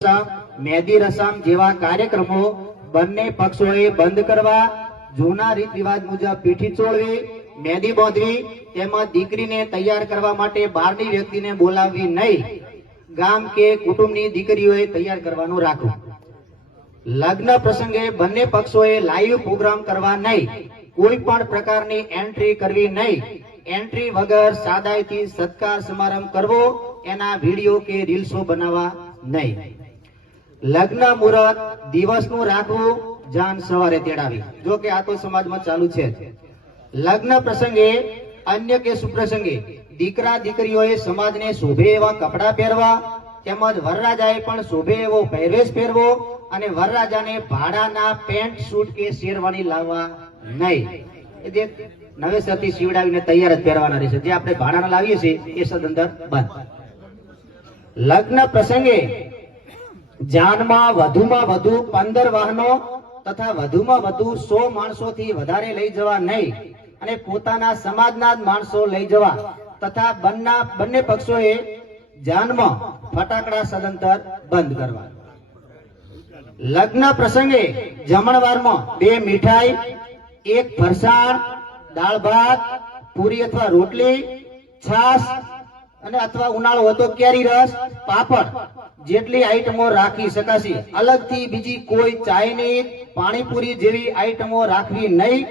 મેદી રસમ જેવા કાર્યક્રમો બંને પક્ષોએ બંધ કરવા, જૂના રીત રિવાજ મુજબ પીઠી ચોળવી, મેદી બાંધવી તેમજ દીકરીને તૈયાર કરવા માટે બહારની વ્યક્તિને બોલાવવી નહીં, ગામ કે કુટુંબની દીકરીઓએ તૈયાર કરવાનું રાખવું. લગ્ન પ્રસંગે બંને પક્ષોએ લાઈવ પ્રોગ્રામ કરવા નહીં, કોઈ પણ પ્રકારની એન્ટ્રી કરવી નહીં, એન્ટ્રી વગર સાદાઈથી સત્કાર સમારંભ કરવો, એના વિડીયો કે રીલ્સો બનાવવા નહીં. લગ્ન મુહૂર્ત દિવસનું રાખવું, જાન સવારે તેડાવી. જો કે આ તો સમાજમાં ચાલુ છે. લગ્ન પ્રસંગે અન્ય કે સુપ્રસંગે દીકરા દીકરીઓએ સમાજને શોભે એવા કપડાં પહેરવા, તેમજ વરરાજાએ પણ શોભે એવો પહેરવેશ પહેરવો અને વરરાજાને ભાડાના પેન્ટ શૂટ કે શેરવાની લાવવા નહીં. જે નવેસરથી સીવડાવીને તૈયાર જ પહેરવાના રહેશે. જે આપણે ભાડાના લાવીએ છીએ એ સદંતર બંધ. લગ્ન પ્રસંગે જાનમાં વધુમાં વધુ 15 વાહનો તથા વધુમાં વધુ 100 માણસોથી વધારે લઈ જવા નહીં અને પોતાના સમાજના જ માણસો લઈ જવા તથા બંને પક્ષોએ જાનમાં ફટાકડા સદંતર બંધ કરવા. લગ્ન પ્રસંગે જમણવારમાં 2 મીઠાઈ, 1 ફરસાણ, દાળ ભાત, પૂરી અથવા રોટલી, છાશ અને અથવા ઉનાળો હતો કેરી રસ, પાપડ જેટલી આઈટમો રાખી શકાશે. અલગથી બીજી કોઈ ચાઇનીઝ, પાણીપુરી જેવી આઈટમો રાખવી નહીં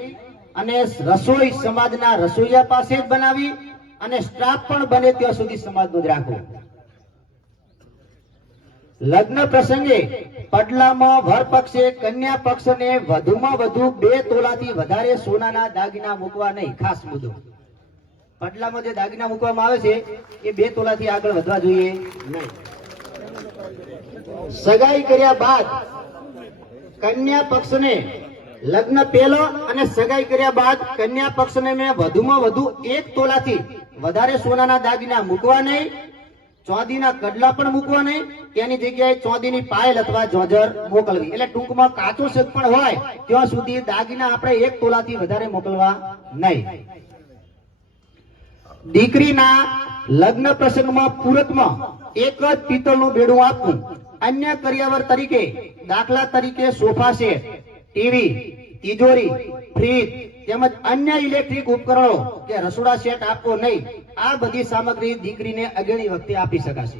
અને રસોઈ સમાજના રસોઈયા પાસે જ બનાવી અને સ્ટાફ પણ બને ત્યાં સુધી સમાજનો જ રાખવો. લગ્ન પ્રસંગે પડલામાં વર પક્ષે કન્યા પક્ષને વધુમાં વધુ 2 તોલાથી વધારે સોનાના દાગીના મૂકવા નહીં. ખાસ મુદ્દો, પડલામાં જે દાગીના મૂકવામાં આવે છે એ 2 તોલાથી આગળ વધવા જોઈએ નહીં. સગાઈ કર્યા બાદ કન્યા પક્ષને લગ્ન પહેલો અને સગાઈ કર્યા બાદ કન્યા પક્ષને મેં વધુમાં વધુ 1 તોલાથી વધારે સોનાના દાગીના મૂકવા નહીં, ચાંદીના કડલા પણ મૂકવા નહીં, તેની જગ્યાએ ચાંદીની પાયલ અથવા જોજર મોકલવી. એટલે ટૂંકમાં કાચો શેક પણ હોય ત્યાં સુધી દાગીના આપણે 1 તોલાથી વધારે મોકલવા નહીં. દીકરીના લગ્ન પ્રસંગમાં પૂરકમાં 1 જ પિત્તળનું બેડું આપવું. અન્ય કરિયાવર તરીકે દાખલા તરીકે સોફા સેટ, ટીવી, તિજોરી, ફ્રીજ તેમજ અન્ય ઇલેક્ટ્રિક ઉપકરણો કે રસોડા સેટ આપવો નહીં. આ બધી સામગ્રી દીકરીને અગેણી વખતે આપી શકાશે.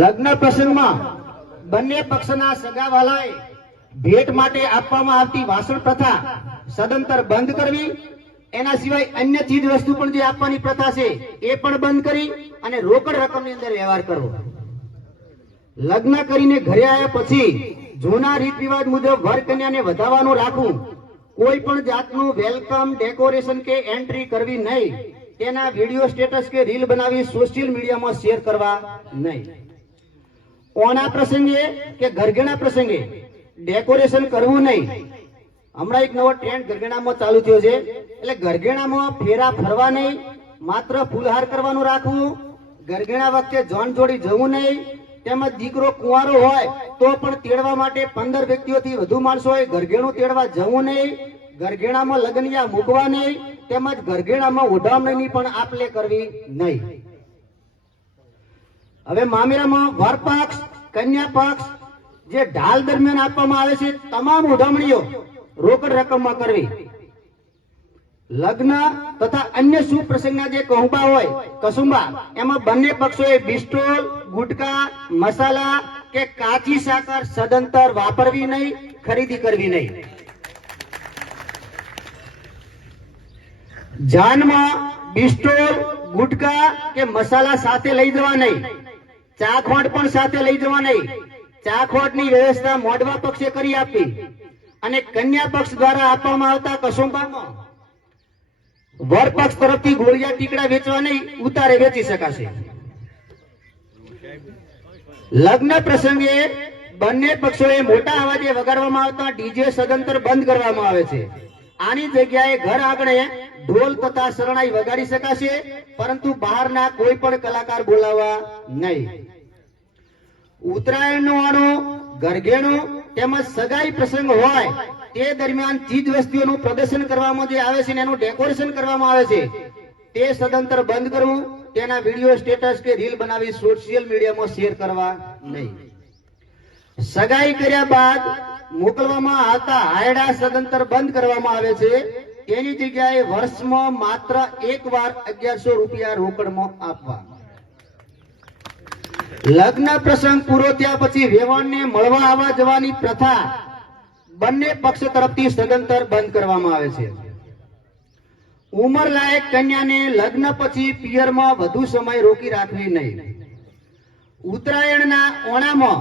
લગ્ન પ્રસંગમાં બંને પક્ષના સગાવાલાએ ભેટ માટે આપવામાં આવતી વાસણ પ્રથા સદંતર બંધ કરવી. એના સિવાય અન્ય ચીજ વસ્તુ પણ જે આપવાની પ્રથા છે એ પણ બંધ કરી અને રોકડ રકમની અંદર વ્યવહાર કરવો. લગ્ન કરીને ઘરે આવ્યા પછી જૂના રીત રિવાજ મુજબ વર કન્યાને વધાવવાનું રાખવું. કોઈ પણ જાતનું વેલકમ, ડેકોરેશન કે એન્ટ્રી કરવી નહીં. તેના વિડીયો, સ્ટેટસ કે રીલ બનાવી સોશિયલ મીડિયામાં શેર કરવા નહીં. ઓણા પ્રસંગે કે ઘરઘેણા પ્રસંગે ડેકોરેશન કરવું નહીં. હમણાં એક નવો ટ્રેન્ડ ઘરઘેણામાં ચાલુ થયો છે. એટલે ઘરઘેણામાં ફેરા ફરવા નહીં, માત્ર ફૂલહાર કરવાનું રાખવું. ઘરઘેણા વખતે જોન જોડી જવું નહીં. તેમજ દીકરો કુંવારો હોય તો પણ તેડવા માટે 15 વ્યક્તિઓથી વધુ માણસોએ ઘરઘેણું તેડવા જવું નહીં. ઘરઘેણામાં લગનિયા મૂકવા નહીં. તેમજ ઘરઘેણામાં ઓઢામણીની પણ આપલે કરવી નહીં. હવે મામેરામાં વર પક્ષ, કન્યા પક્ષ જે ઢાલ દરમિયાન આપવામાં આવે છે તમામ ઓઢામણીઓ રોકડ રકમમાં કરવી. લગ્ન તથા અન્ય શુભ પ્રસંગના જે કહુંબા હોય, કસુંબા, એમાં બંને પક્ષોએ બિસ્ટોલ, ગુટકા, મસાલા કે કાચી સાકર સદંતર વાપરવી નહીં, ખરીદી કરવી નહીં. જાનમાં બિસ્ટોલ, ગુટકા કે મસાલા સાથે લઈ જવા નહીં. ચાખોટ પણ સાથે લઈ જવા નહીં. ચાખોટની વ્યવસ્થા મોડવા પક્ષે કરી આપવી અને કન્યા પક્ષ દ્વારા આપવામાં આવતા કસુંબામાં વર પક્ષ તરફથી ગોળિયા ટીકડા વેચવા નહીં, ઉતારે વેચી શકાશે. લગ્ન પ્રસંગે બંને પક્ષોએ મોટા અવાજે વગાડવામાં આવતા ડીજે સદંતર બંધ કરવામાં આવે છે. આની જગ્યાએ ઘર આંગણે ઢોલ તથા શરણાઈ વગાડી શકાશે, પરંતુ બહારના કોઈ પણ કલાકાર બોલાવવા નહીં. ઉત્તરાયણનું આણું, ઘરઘેણું તેમજ સગાઈ પ્રસંગ હોય તે દરમિયાન ચીજ વસ્તુઓનું પ્રદર્શન કરવામાં જે આવે છે ને એનું ડેકોરેશન કરવામાં આવે છે તે સદંતર બંધ કરવું. તેના વિડીયો, સ્ટેટસ કે રીલ બનાવી સોશિયલ મીડિયામાં શેર કરવા નહીં. સગાઈ કર્યા બાદ મોકલવામાં આવતા હાયડા સદંતર બંધ કરવામાં આવે છે. તેની જગ્યાએ વર્ષમાં માત્ર એકવાર 1100 રૂપિયા રોકડમાં આપવા. લગ્ન પ્રસંગ પૂરો થયા પછી વેવાણને મળવા આવવા જવાની પ્રથા બંને પક્ષ તરફથી સદંતર બંધ કરવામાં આવે છે. ઉંમર લાયક કન્યાને લગ્ન પછી પિયરમાં વધુ સમય રોકી રાખવી નહીં. ઉત્તરાયણના ઓણામાં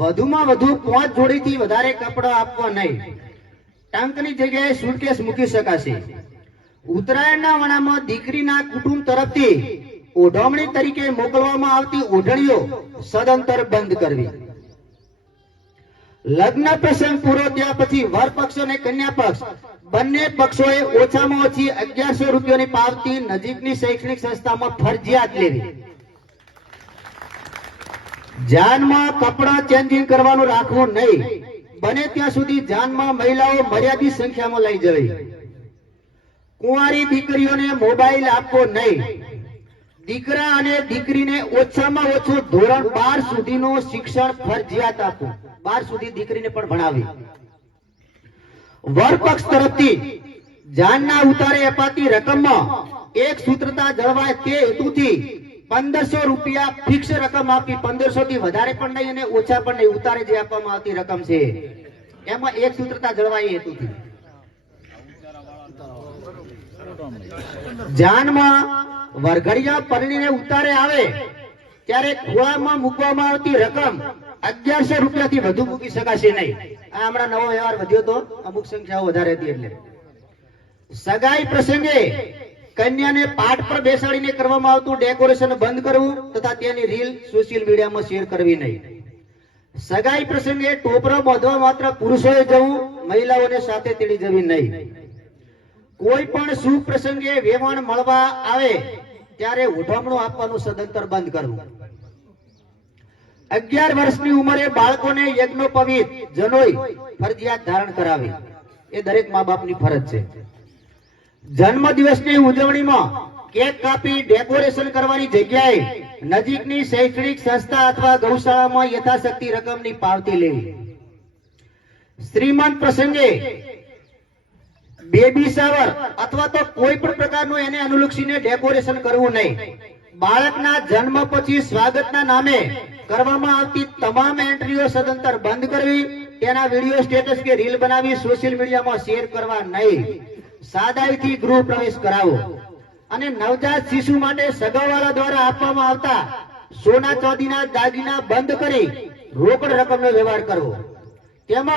વધુમાં વધુ 5 જોડીથી વધારે કપડાં આપવા નહીં. ટંકની જગ્યાએ સુટકેસ મૂકી શકાશે. ઉત્તરાયણના ઓણામાં દીકરીના કુટુંબ તરફથી ઓઢવણી તરીકે મોકલવામાં આવતી ઓઢણીઓ સદંતર બંધ કરવી. લગ્ન પ્રસંગ પૂરો થયા પછી વર પક્ષ અને કન્યા પક્ષ બંને પક્ષોએ ઓછામાં ઓછી 1100 રૂપિયાની પાવતી નજીકની શૈક્ષણિક સંસ્થામાં ફરજિયાત લેવી. જાનમાં કપડાં ચેન્જિંગ કરવાનું રાખવું નહીં. બને ત્યાં સુધી જાનમાં મહિલાઓ મર્યાદિત સંખ્યામાં લઈ જવી. કુંવારી દીકરીઓને મોબાઈલ આપવો નહીં. દીકરા અને દીકરીને ઓછામાં ઓછું ધોરણ 12 સુધીનું શિક્ષણ ફરજિયાત આપવું. 12 સુધી દીકરીને પણ ભણાવી. વર પક્ષ તરફથી જાનના ઉતારે અપાતી રકમમાં એક સૂત્રતા જળવાય તે હેતુથી 1500 રૂપિયા ફિક્સ રકમ આપી. 1500 થી વધારે પણ નહીં અને ઓછા પણ નહીં. ઉતારે જે આપવામાં આવતી રકમ છે એમાં એક સૂત્રતા જળવાય હેતુથી. જાનમાં વરઘડિયા પરણીને ઉતારે આવે ત્યારે ખોળામાં મૂકવામાં આવતી રકમ 1100 રૂપિયાથી વધુ મૂકી શકાશે નહીં. આ હમણાં નવો વ્યવહાર વધ્યો તો, અમુક સંખ્યાઓ વધારે હતી એટલે. સગાઈ પ્રસંગે કન્યાને પાઠ પર બેસાડીને કરવામાં આવતું ડેકોરેશન બંધ કરવું તથા તેની રીલ સોશિયલ મીડિયામાં શેર કરવી નહીં. સગાઈ પ્રસંગે ટોપરો બાંધવા માત્ર પુરુષોએ જવું, મહિલાઓને સાથે તેડી જવી નહીં. કોઈ પણ શુભ પ્રસંગે વેવાણ મળવા આવે ત્યારે ઓઢમણું આપવાનું સદંતર બંધ કરવું. 11 વર્ષની ઉંમરે બાળકોને યજ્ઞોપવિત જનોઈ ફરજિયાત ધારણ કરાવી. એ દરેક મા બાપની ફરજ છે. જન્મ દિવસની ઉજવણીમાં કેક કાપી ડેકોરેશન કરવાની જગ્યાએ નજીકની શૈક્ષણિક સંસ્થા અથવા ગૌશાળામાં યથાશક્તિ રકમની પાવતી લેવી. શ્રીમંત પ્રસંગે બેબી શાવર અથવા તો કોઈ પણ પ્રકારનું એને અનુલક્ષીને ડેકોરેશન કરવું નહીં. બાળકના જન્મ પછી સ્વાગતના નામે કરવામાં આવતી તમામ એન્ટ્રીઓ સદંતર બંધ કરવી. તેના વિડીયો, સ્ટેટસ કે રીલ બનાવી સોશિયલ મીડિયામાં શેર કરવા નહીં. સાદાઈથી ગૃહ પ્રવેશ કરાવો. અને નવજાત શિશુ માટે સગાવાળા દ્વારા આપવામાં આવતા સોના ચાંદીના દાગીના બંધ કરી રોકડ રકમનો વ્યવહાર કરવો. તેમજ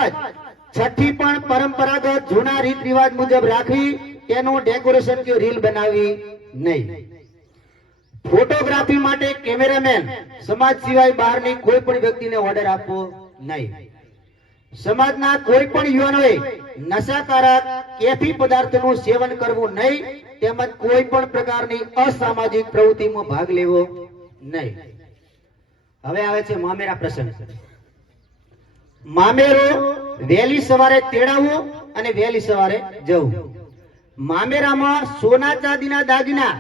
છઠ્ઠી પણ પરંપરાગત જૂના રીત રિવાજ મુજબ રાખવી. તેનું ડેકોરેશન કે રીલ બનાવવી નહીં. ફોટોગ્રાફી માટે કેમેરામેન સમાજ સિવાય બહારની કોઈ પણ વ્યક્તિને ઓર્ડર આપવો નહીં. સમાજના કોઈ પણ યુવાનોએ નશાકારક કેફી પદાર્થનું સેવન કરવું નહીં. તેમજ કોઈ પણ પ્રકારની અસામાજિક પ્રવૃત્તિમાં ભાગ લેવો નહીં. હવે આવે છે મામેરા પ્રસંગ. મામેરો વહેલી સવારે તેડાવવું અને વહેલી સવારે જવું. મામેરામાં સોના ચાંદીના દાગીના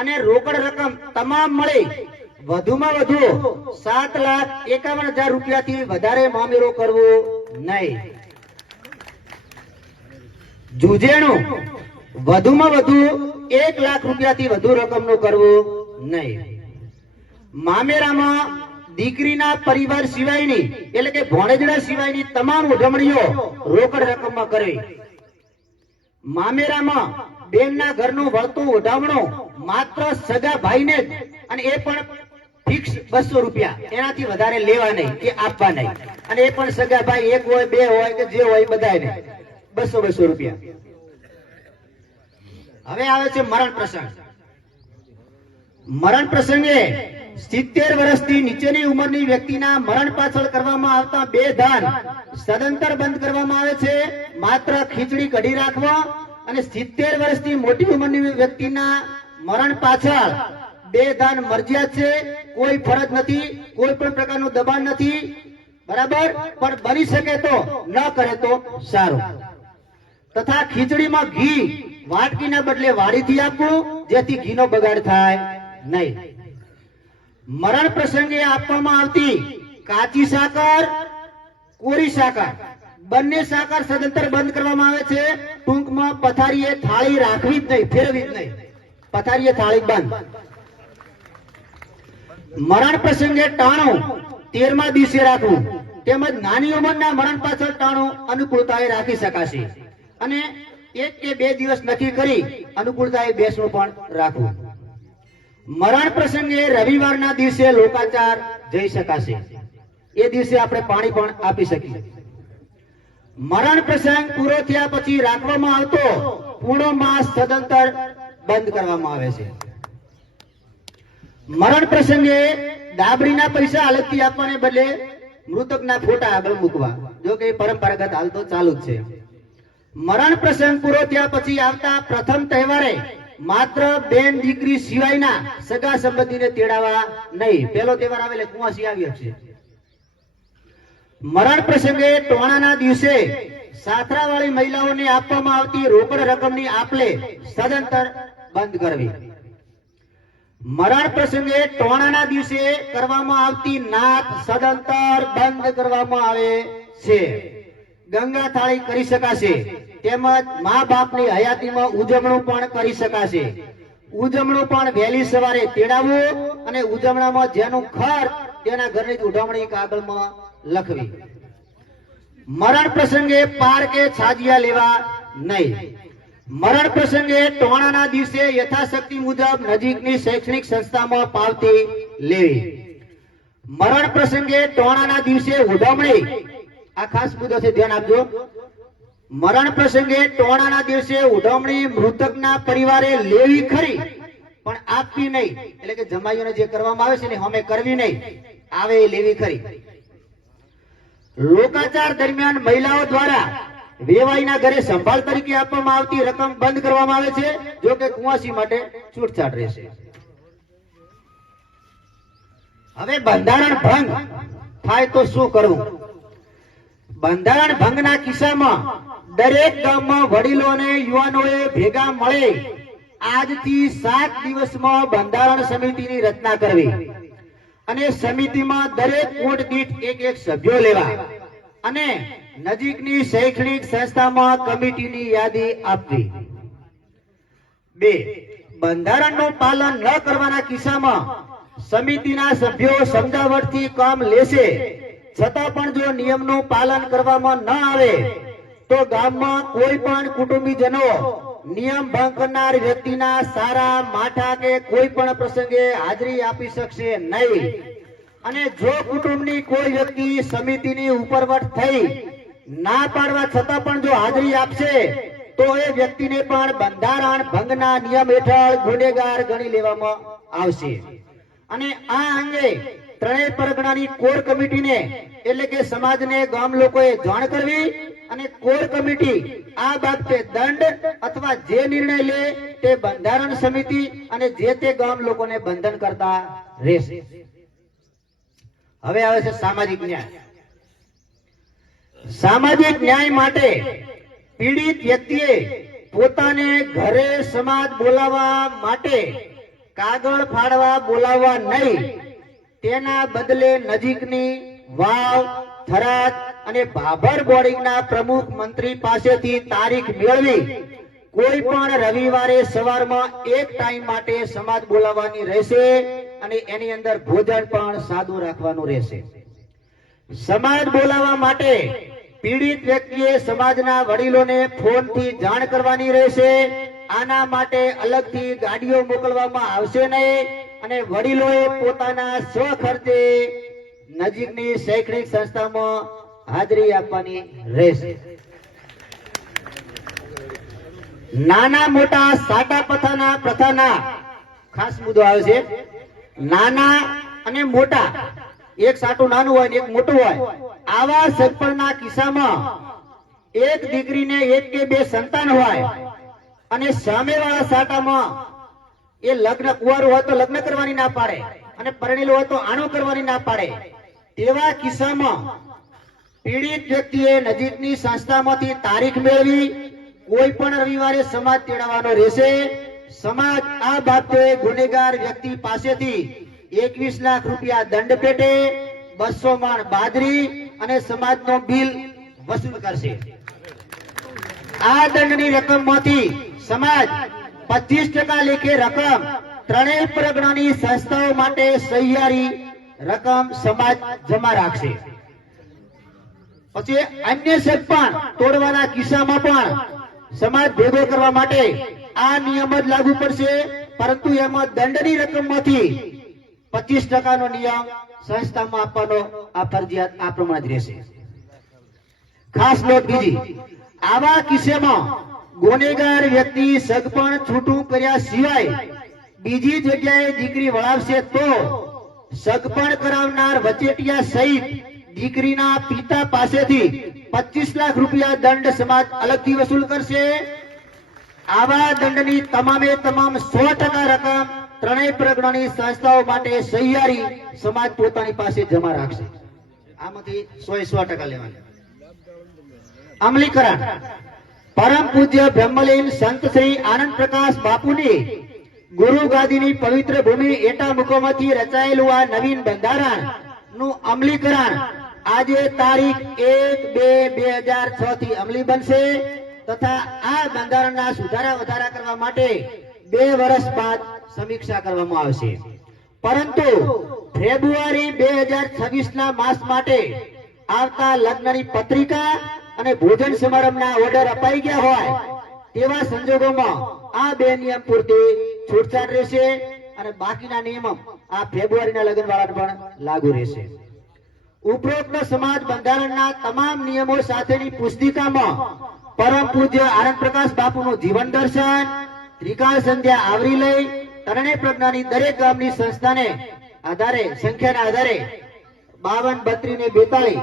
અને રોકડ રકમ તમામ મળી વધુમાં વધુ 7,51,000 રૂપિયાથી વધારે મામેરો કરવો નહીં. જુજેણું વધુમાં વધુ 1 લાખ રૂપિયાથી વધુ રકમનું કરવું નહીં. મામેરામાં દીકરીના પરિવાર સિવાયની એટલે કે ભોણેજડા સિવાયની તમામ ઉજવણીઓ રોકડ રકમમાં કરવી. મામેરામાં બેનના ઘરનું વળતું ઉડામણું માત્ર સગા ભાઈને જ, અને એ પણ ફિક્સ 200 રૂપિયા. એનાથી વધારે લેવા નહીં કે આપવા નહીં. અને એ પણ સગા ભાઈ 1 હોય 2 હોય કે જે હોય બધાને 200 રૂપિયા. હવે આવે છે મરણ પ્રસંગ. મરણ પ્રસંગે 70 વર્ષથી નીચેની ઉંમરની વ્યક્તિના મરણ પાછળ કરવામાં આવતા 2 દાન સદંતર બંધ કરવામાં આવે છે. માત્ર ખીચડી કઢી રાખવા. અને 70 વર્ષથી મોટી ઉંમરની વ્યક્તિના મરણ પાછળ 2 દાન મરજિયાત છે. કોઈ ફરજ નથી, કોઈ પણ પ્રકારનું દબાણ નથી. બરાબર, પણ બની શકે તો ન કરે તો સારું. તથા ખીચડીમાં ઘી વાટકીના બદલે વાડીથી આપવું, જેથી ઘીનો બગાડ થાય નહીં. મરણ પ્રસંગે આપવામાં આવતી કાચી સાકર, કોરી સાકર, બંને સાકર સદંતર બંધ કરવામાં આવે છે. ટૂંકમાં પથારીએ થાળી રાખવી જ નહીં, ફેરવી જ નહીં. પથારીએ થાળી બંધ. મરણ પ્રસંગે ટાણું 13મા દિવસે રાખવું, તેમજ નાની ઉંમરના મરણ પાછળ ટાણું અનુકૂળતાએ રાખી શકાશે, અને 1 કે 2 દિવસ નક્કી કરી અનુકૂળતાએ બેસણું પણ રાખવું. મરણ પ્રસંગે રવિવારના દિવસે લોકાચાર જઈ શકાશે, એ દિવસે આપણે પાણી પણ આપી શકીએ. મરણ પ્રસંગ પૂરો થયા પછી રાખવામાં આવતો પૂર્ણ માસ સદંતર બંધ કરવામાં આવે છે. મરણ પ્રસંગે ડાબરીના પૈસા અલગથી આપવાને બદલે મૃતકના ફોટા આગળ મૂકવા, જો કે પરંપરાગત હાલ તો ચાલુ જ છે. મરણ પ્રસંગ પૂરો થયા પછી આવતા પ્રથમ તહેવારે માત્ર બેન દીકરી સિવાયના સગા સંબંધીને તેડાવા નહીં. પહેલો તહેવાર આવે એટલે કુંવાસી આવી છે. મરણ પ્રસંગે ટોણાના દિવસે સાથરાવાળી મહિલાઓને આપવામાં આવતી રોકડ રકમની આપલે સદંતર બંધ કરવી. મરણ પ્રસંગે ટોણાના દિવસે કરવામાં આવતી નાત સદંતર બંધ કરવામાં આવે છે. ગંગા થાળી કરી શકાશે, તેમજ મા બાપની હયાતીમાં ઉજવણું પણ કરી શકાશે. ઉજવણું પણ વહેલી સવારે તેડાવવું, અને ઉજવણામાં જેનું ખર્ચ તેના ઘરની જ ઉજવણી કાગળમાં લખવી. મરણ પ્રસંગે પાર કે છાજિયા લેવા નહીં. મરણ પ્રસંગે ટોણાના દિવસે યથાશક્તિ મુજબ નજીકની શૈક્ષણિક સંસ્થામાં પાવતી લેવી. મરણ પ્રસંગે ટોણાના દિવસે ઉજવણી, આ ખાસ મુદ્દો છે, ધ્યાન આપજો. મરણ પ્રસંગે ટોણાના દિવસે ઉજવણી મૃતકના પરિવારે લેવી ખરી, પણ આપવી નહીં. એટલે કે જમાઈઓને જે કરવામાં આવે છે ને અમે કરવી નહીં, આવે એ લેવી ખરી. લોકાચાર દરમિયાન મહિલાઓ દ્વારા વેવાઈના ઘરે સંભાળ તરીકે આપવામાં આવતી રકમ બંધ કરવામાં આવે છે, જો કે કુંવાસી માટે છૂટછાટ રહેશે. હવે બંધારણ ભંગ થાય તો શું કરવું? બંધારણ ભંગના કિસ્સામાં દરેક ગામમાં વડીલો અને યુવાનોએ ભેગા મળે આજથી 7 દિવસમાં બંધારણ સમિતિની રચના કરવી, અને સમિતિમાં દરેક વોર્ડ દીઠ એક સભ્યો લેવા, અને નજીકની શૈક્ષણિક સંસ્થામાં કમિટીની યાદી આપવી. 2. બંધારણનું પાલન ન કરવાના કિસ્સામાં સમિતિના સભ્યો સમજાવટથી કામ લેશે, છતાં પણ જો નિયમનું પાલન કરવામાં ન આવે તો ગામમાં કોઈ પણ કુટુંબીજનો નિયમ ભંગ કરનાર વ્યક્તિના સારા માઠા કે કોઈ પણ પ્રસંગે હાજરી આપી શકશે નહીં. અને જો કુટુંબની કોઈ વ્યક્તિ સમિતિની ઉપરવટ થઈ ના પાડવા છતાં પણ જો હાજરી આપશે તો એ વ્યક્તિને પણ બંધારણ ભંગના નિયમ હેઠળ ગુનેગાર ગણી લેવામાં આવશે. અને આ અંગે ત્રણેય પરગણાની કોર કમિટીને, એટલે કે સમાજને, ગામ લોકોએ જાણ કરવી, અને કોર કમિટી આ બાબતે દંડ અથવા જે નિર્ણય લે તે બંધારણ સમિતિ અને જે તે ગામ લોકોને બંધન કરતા રહેશે. હવે આવે છે સામાજિક ન્યાય. સામાજિક ન્યાય માટે પીડિત વ્યક્તિએ પોતાને ઘરે સમાજ બોલાવવા માટે કાગળ ફાડવા બોલાવવા નહીં, તેના બદલે નજીકની વાવ, થરાદ અને ભાભર બોર્ડિંગના પ્રમુખ મંત્રી પાસેથી તારીખ મેળવી કોઈ પણ રવિવારે સવારમાં એક ટાઈમ માટે સમાજ બોલાવવાની રહેશે, અને એની અંદર ભોજન પણ સાદું રાખવાનું રહેશે. સમાજ બોલાવવા માટે પીડિત વ્યક્તિએ સમાજના વડીલોને ફોનથી જાણ કરવાની રહેશે. આના માટે અલગથી ગાડીઓ મોકલવામાં આવશે નહીં, અને વડીલોએ પોતાના સ્વખર્ચે નજીકની શૈક્ષણિક સંસ્થામાં હાજરી આપવાની રહેશે. નાના મોટા સાટા પથાના પ્રથાના ખાસ મુદ્દો આવે છે. નાના અને મોટા, એક સાટું નાનું હોય ને એક મોટું હોય, આવા સગપણના કિસ્સામાં એક દીકરીને 1 કે 2 સંતાન હોય અને સામેવાળા સાટામાં એ લગ્ન કુંવારું હોય તો લગ્ન કરવાની ના પાડે, અને પરણેલું હોય તો આણું કરવાની ના પાડે, તેવા કિસ્સામાં પીડિત વ્યક્તિએ નજીકની સંસ્થામાંથી તારીખ મેળવી કોઈ પણ રવિવારે સમાજ તેડાવવાનો રહેશે. સમાજ આ બાબતે ગુનેગાર વ્યક્તિ પાસેથી 21 લાખ રૂપિયા દંડ પેટે 200 મણ બાજરી અને સમાજનો બિલ વસૂલ કરશે. આ દંડની રકમમાંથી સમાજ 25% લેખે રકમ ત્રણેય પરગણાની સંસ્થાઓ માટે સહિયારી રકમ સમાજ જમા રાખશે. પછી અન્ય સગપણ તોડવાના કિસ્સામાં પણ સમાજ ભેગો કરવા માટે આ નિયમ જ લાગુ પડશે, પરંતુ એમાં દંડની રકમમાંથી 25% નો નિયમ સંસ્થામાં આપવાનો આ ફરજિયાત આ પ્રમાણે જ રહેશે. ખાસ નોંધ બીજી, આવા કિસ્સામાં ગુનેગાર વ્યક્તિ સગપણ છૂટું કર્યા સિવાય બીજી જગ્યાએ દીકરી વળાવશે તો સગપણ કરાવનાર વચેટિયા સહિત દીકરીના પિતા પાસેથી 25 લાખ રૂપિયા દંડ સમાજ અલગથી વસૂલ કરશે. આવા દંડની તમામે તમામ 100% રકમ ત્રણેય પરગણાની સંસ્થાઓ માટે સહિયારી સમાજ પોતાની પાસે જમા રાખશે. આમાંથી 100% લેવાના. અમલીકરણ. પરમ પૂજ્ય બ્રહ્મલીન સંત શ્રી આનંદ પ્રકાશ બાપુની ગુરુ ગાદીની પવિત્ર ભૂમિ એટા મુકોમાંથી રચાયેલું આ નવીન બંધારણ નું અમલીકરણ આજે તારીખ 1/2/2006 થી અમલી બનશે તથા આ બંધારણના સુધારા વધારા કરવા માટે 2 વર્ષ બાદ સમીક્ષા કરવામાં આવશે. પરંતુ ફેબ્રુઆરી 2026 ના માસ માટે આવતા લગ્નની પત્રિકા અને ભોજન સમારંભના ઓર્ડર અપાઈ ગયા હોય તેવા સંજોગોમાં આ 2 નિયમ પૂરતી છૂટછાટ રહેશે અને બાકીના નિયમો આ ફેબ્રુઆરીના લગ્ન વાળાને પણ લાગુ રહેશે. ઉપરોક્ત સમાજ બંધારણના તમામ નિયમો સાથેની પુસ્તિકામાં પરમ પૂજ્ય આનંદ પ્રકાશ બાપુનું જીવન દર્શન, ત્રિકાળ સંધ્યા આવરી લઈ ત્રણેય પ્રજ્ઞાની દરેક ગામની સંસ્થાને આધારે સંખ્યાના આધારે 52, 32 ને 42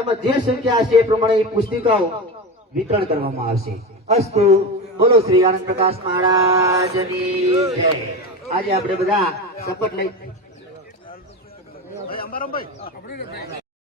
એમાં જે સંખ્યા હશે એ પ્રમાણે પુસ્તિકાઓ વિતરણ કરવામાં આવશે. અસ્તુ. બોલો શ્રી આનંદ પ્રકાશ મહારાજની જય. આજે આપણે બધા શપથ લઈ